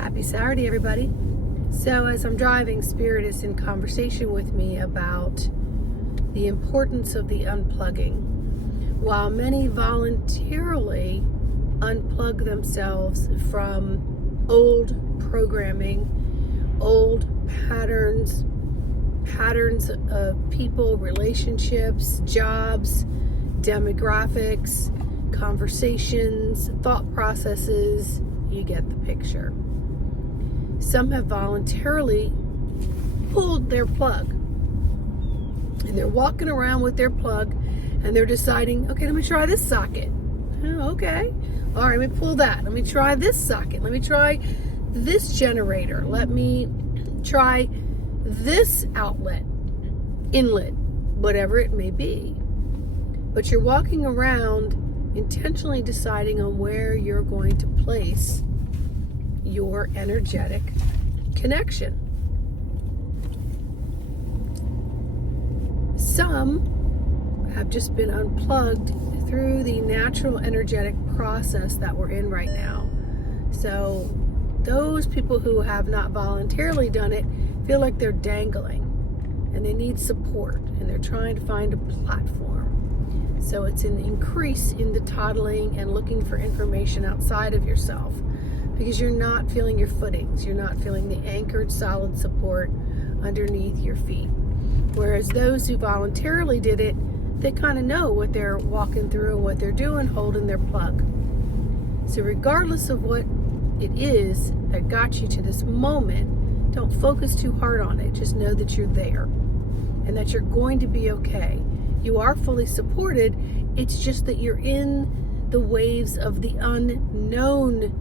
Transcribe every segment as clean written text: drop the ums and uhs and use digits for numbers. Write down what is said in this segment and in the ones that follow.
Happy Saturday, everybody. So as I'm driving, Spirit is in conversation with me about the importance of the unplugging. While many voluntarily unplug themselves from old programming, old patterns of people, relationships, jobs, demographics, conversations, thought processes, you get the picture. Some have voluntarily pulled their plug, and they're walking around with their plug, and they're deciding, okay, let me try this socket. Oh, okay. All right, let me pull that. Let me try this socket. Let me try this generator. Let me try this outlet, inlet, whatever it may be. But you're walking around intentionally deciding on where you're going to place your energetic connection. Some have just been unplugged through the natural energetic process that we're in right now. So those people who have not voluntarily done it feel like they're dangling and they need support and they're trying to find a platform. So it's an increase in the toddling and looking for information outside of yourself because you're not feeling your footings. You're not feeling the anchored, solid support underneath your feet. Whereas those who voluntarily did it, they kind of know what they're walking through and what they're doing, holding their plug. So regardless of what it is that got you to this moment, don't focus too hard on it. Just know that you're there and that you're going to be okay. You are fully supported. It's just that you're in the waves of the unknownness.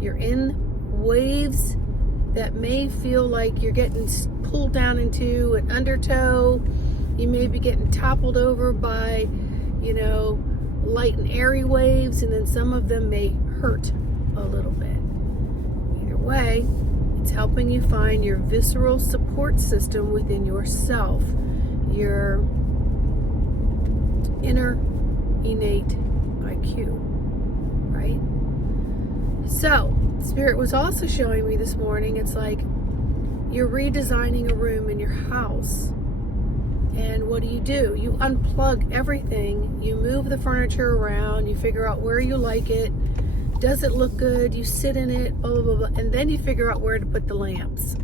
You're in waves that may feel like you're getting pulled down into an undertow. You may be getting toppled over by, light and airy waves, and then some of them may hurt a little bit. Either way, it's helping you find your visceral support system within yourself, your inner innate IQ, right? So, Spirit was also showing me this morning, it's like you're redesigning a room in your house. And what do? You unplug everything, you move the furniture around, you figure out where you like it, does it look good, you sit in it, blah, blah, blah, blah, and then you figure out where to put the lamps.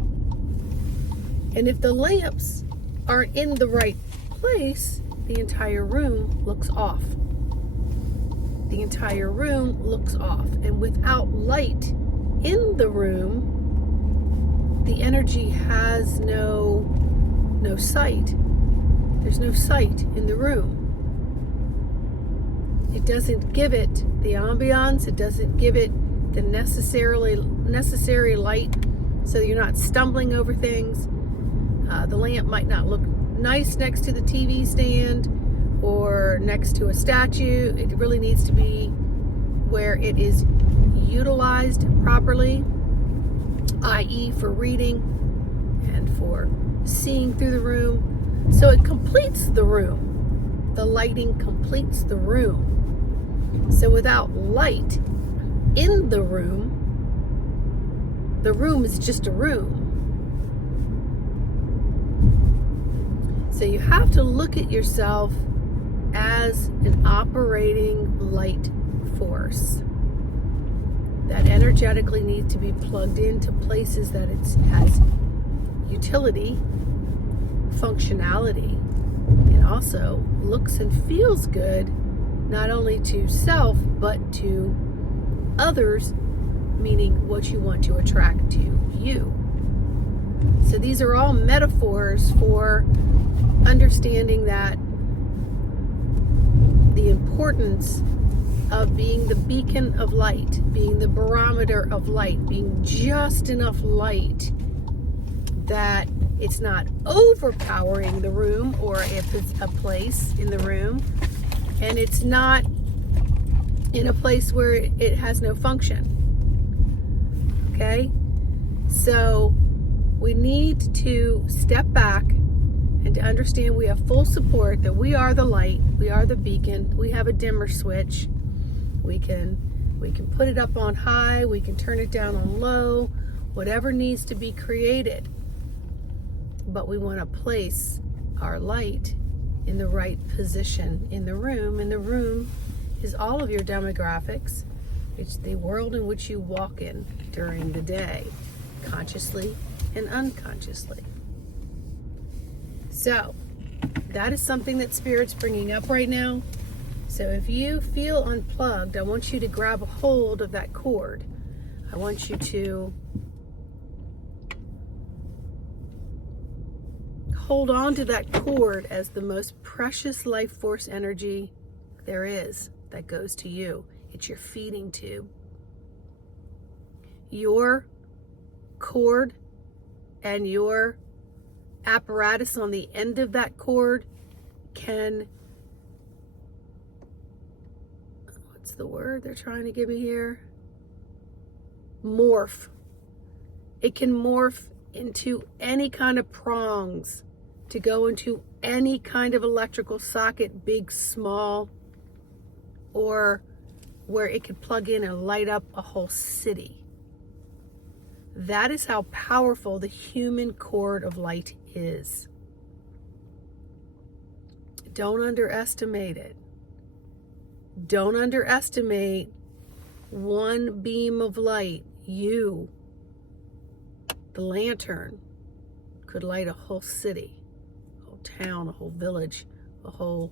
And if the lamps aren't in the right place, the entire room looks off. The entire room looks off. And without light in the room, the energy has no sight. There's no sight in the room. It doesn't give it the ambiance. It doesn't give it the necessary light, so you're not stumbling over things. The lamp might not look nice next to the TV stand or next to a statue. It really needs to be where it is utilized properly, i.e. for reading and for seeing through the room. So it completes the room. The lighting completes the room. So without light in the room is just a room. So you have to look at yourself as an operating light force that energetically needs to be plugged into places that it has utility, functionality, and also looks and feels good, not only to self but to others, meaning what you want to attract to you. So these are all metaphors for understanding that the importance of being the beacon of light, being the barometer of light, being just enough light that it's not overpowering the room, or if it's a place in the room, and it's not in a place where it has no function. Okay? So we need to step back and to understand we have full support, that we are the light, we are the beacon, we have a dimmer switch. We can We can put it up on high, we can turn it down on low, whatever needs to be created. But we want to place our light in the right position in the room. And the room is all of your demographics. It's the world in which you walk in during the day, consciously and unconsciously. So, that is something that Spirit's bringing up right now. So if you feel unplugged, I want you to grab a hold of that cord. I want you to hold on to that cord as the most precious life force energy there is that goes to you. It's your feeding tube. Your cord and your apparatus on the end of that cord can, what's the word they're trying to give me here? Morph. It can morph into any kind of prongs to go into any kind of electrical socket, big, small, or where it could plug in and light up a whole city. That is how powerful the human cord of light is. Don't underestimate it. Don't underestimate one beam of light. You, the lantern, could light a whole city, a whole town, a whole village, a whole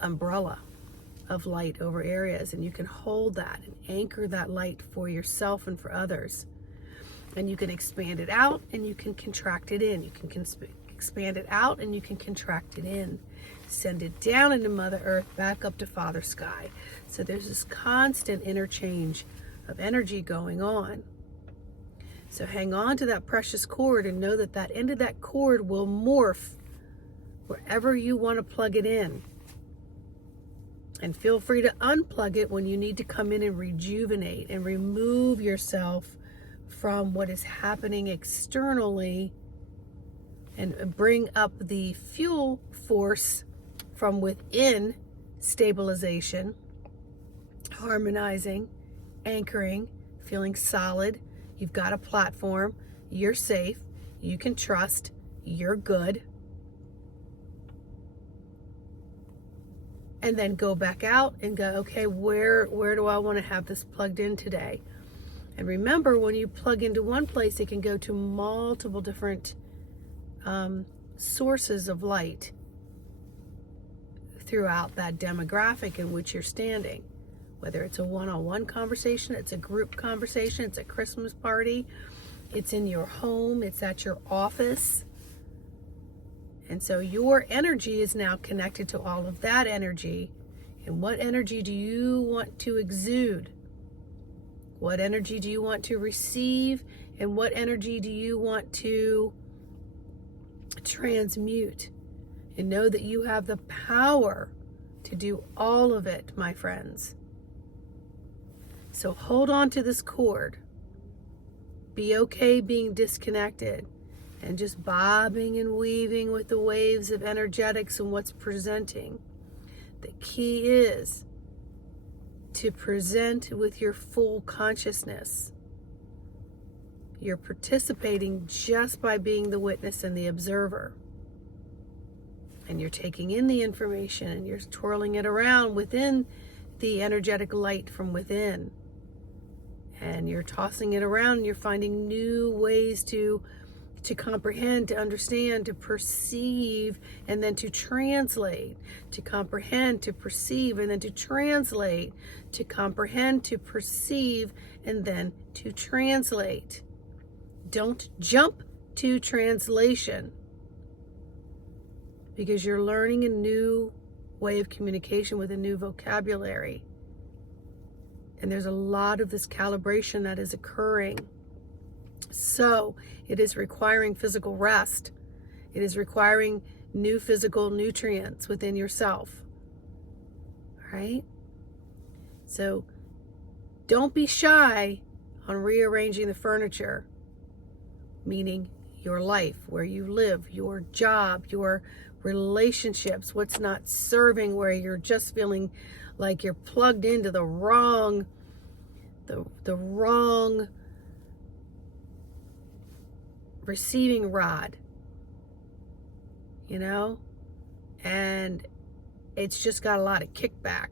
umbrella of light over areas. And you can hold that and anchor that light for yourself and for others. And you can expand it out and you can contract it in. You can expand it out and you can contract it in. Send it down into Mother Earth, back up to Father Sky. So there's this constant interchange of energy going on. So hang on to that precious cord and know that that end of that cord will morph wherever you want to plug it in. And feel free to unplug it when you need to come in and rejuvenate and remove yourself from what is happening externally and bring up the fuel force from within: stabilization, harmonizing, anchoring, feeling solid. You've got a platform, you're safe, you can trust, you're good. And then go back out and go, okay, where do I want to have this plugged in today? And remember, when you plug into one place, it can go to multiple different sources of light throughout that demographic in which you're standing. Whether it's a one-on-one conversation, it's a group conversation, it's a Christmas party, it's in your home, it's at your office. And so your energy is now connected to all of that energy. And what energy do you want to exude? What energy do you want to receive? And what energy do you want to transmute? And know that you have the power to do all of it, my friends. So hold on to this cord. Be okay being disconnected and just bobbing and weaving with the waves of energetics and what's presenting. The key is to present with your full consciousness. You're participating just by being the witness and the observer. And you're taking in the information and you're twirling it around within the energetic light from within. And you're tossing it around and you're finding new ways to comprehend, to understand, to perceive, and then to translate, to comprehend, to perceive, and then to translate, to comprehend, to perceive, and then to translate. Don't jump to translation, because you're learning a new way of communication with a new vocabulary. And there's a lot of this calibration that is occurring. So it is requiring physical rest. It is requiring new physical nutrients within yourself. All right? So don't be shy on rearranging the furniture, meaning your life, where you live, your job, your relationships, what's not serving, where you're just feeling like you're plugged into the wrong receiving rod, you know, and it's just got a lot of kickback,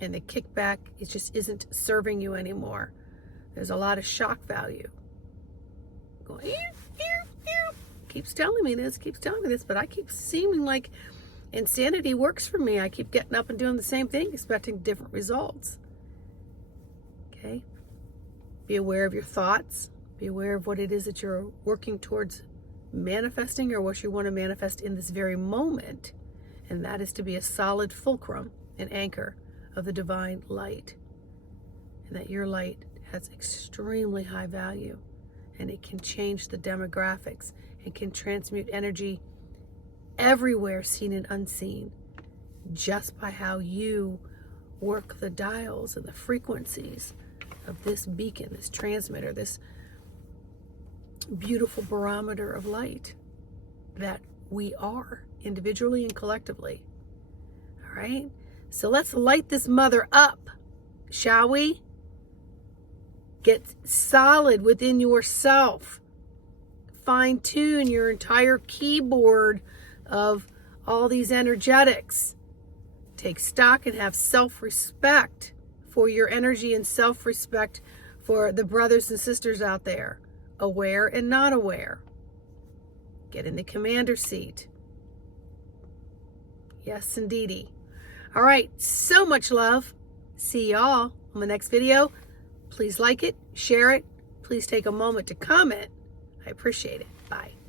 and the kickback, it just isn't serving you anymore. There's a lot of shock value going, keeps telling me this, but I keep seeming like insanity works for me. I keep getting up and doing the same thing, expecting different results. Okay? Be aware of your thoughts. Be aware of what it is that you're working towards manifesting, or what you want to manifest in this very moment. And that is to be a solid fulcrum and anchor of the divine light. And that your light has extremely high value, and it can change the demographics and can transmute energy everywhere, seen and unseen, just by how you work the dials and the frequencies of this beacon, this transmitter, this beautiful barometer of light that we are, individually and collectively. All right? So let's light this mother up, shall we? Get solid within yourself. Fine-tune your entire keyboard of all these energetics. Take stock and have self-respect for your energy, and self-respect for the brothers and sisters out there, aware and not aware. Get in the commander seat. Yes, indeedy. All right, so much love. See y'all on the next video. Please like it, share it. Please take a moment to comment. I appreciate it. Bye.